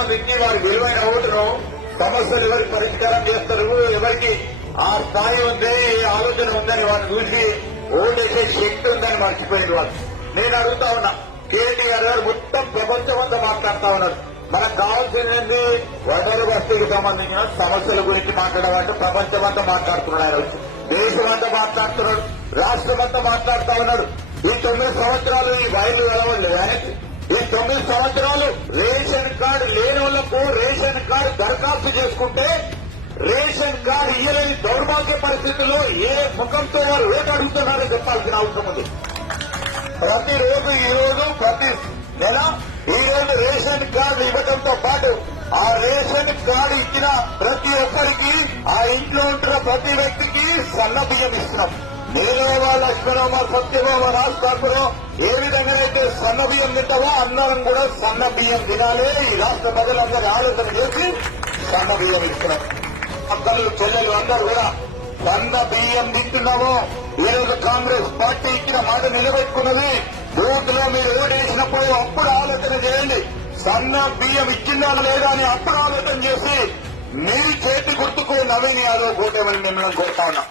సంబంధించి వారి విలువైన ఓటును సమస్యలు ఎవరికి పరిష్కారం చేస్తారు, ఎవరికి ఆ స్థాయి ఉంది, ఆలోచన ఉందని వారిని చూసి ఓటేసే శక్తి ఉందని మర్చిపోయిన వాళ్ళు. నేను అడుగుతా ఉన్నా, కేటీఆర్ గారు మొత్తం ప్రపంచమంతా మాట్లాడుతా ఉన్నారు. మనకు కావాల్సింది వనరు వస్తువులకు సంబంధించిన సమస్యల గురించి మాట్లాడమంటే ప్రపంచమంతా మాట్లాడుతున్నాడు. ఆయన వచ్చి దేశమంతా మాట్లాడుతున్నాడు, రాష్ట్రమంతా మాట్లాడుతా ఉన్నాడు. ఈ 9 సంవత్సరాలు ఈ వైర్లు వెలవలేదు ఆయనకి. ఈ 9 సంవత్సరాలు రేషన్ కార్డు లేని వాళ్లకు రేషన్ కార్డు దరఖాస్తు చేసుకుంటే రేషన్ కార్డు ఇయ్యలేని దౌర్భాగ్య పరిస్థితుల్లో ఏ ముఖంతో వారు ఓటు అడుగుతున్నారో చెప్పాల్సిన అవసరం ఉంది. ప్రతిరోజు ఈ రోజు ప్రతి నెల ఈ రోజు రేషన్ కార్డు ఇవ్వడంతో పాటు ఆ రేషన్ కార్డు ఇచ్చిన ప్రతి ఒక్కరికి ఆ ఇంట్లో ఉంటున్న ప్రతి వ్యక్తికి సన్న బియ్యం ఇస్తున్నాం. నీలవ లక్ష్మణమ సత్యభామ రాష్ట్రంలో ఏ విధంగా అయితే సన్న బియ్యం తింటామో అందరం కూడా సన్న బియ్యం తినాలి. ఈ రాష్ట్ర ప్రజలందరూ ఆలోచన చేసి సన్న బియ్యం ఇస్తున్నాం. అక్కలు చెల్లెలు అందరూ కూడా సన్న బియ్యం తింటున్నామో ఈరోజు కాంగ్రెస్ పార్టీ ఇచ్చిన మాట నిలబెట్టుకున్నది. బూత్ లో మీరు ఓటేసినప్పుడు అప్పుడు ఆలోచన చేయండి, సన్న బియ్యం ఇచ్చిందా లేదా అని అప్పుడు ఆలోచన చేసి మీ చేతి గుర్తుకు నవీన్ యాదవ్ ఓటేమని మిమ్మల్ని కోరుతా ఉన్నా.